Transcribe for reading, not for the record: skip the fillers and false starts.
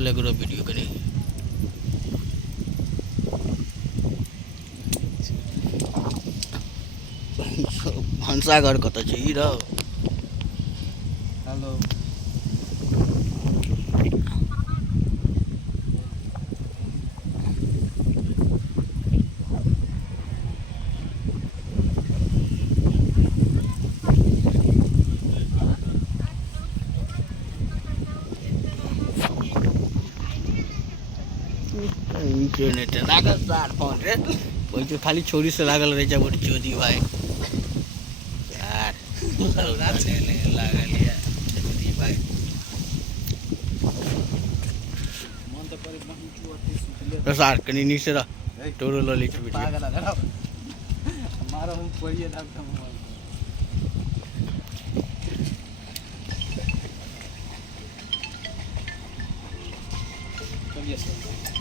लगरो video करी भान्साघर कता छ ई र हेलो इंटरनेट लागल 4-5 रे कोई तो खाली छोरी से लागल रह जा बड़ी चोदी भाई यार लागल या चोदी भाई मन त परे बहिचु अति सुतले रसार कनी नीचे र टोरो लले छु वीडियो पागल है हमारा हम पढ़िए डॉक्टर मोबाइल चलिए सर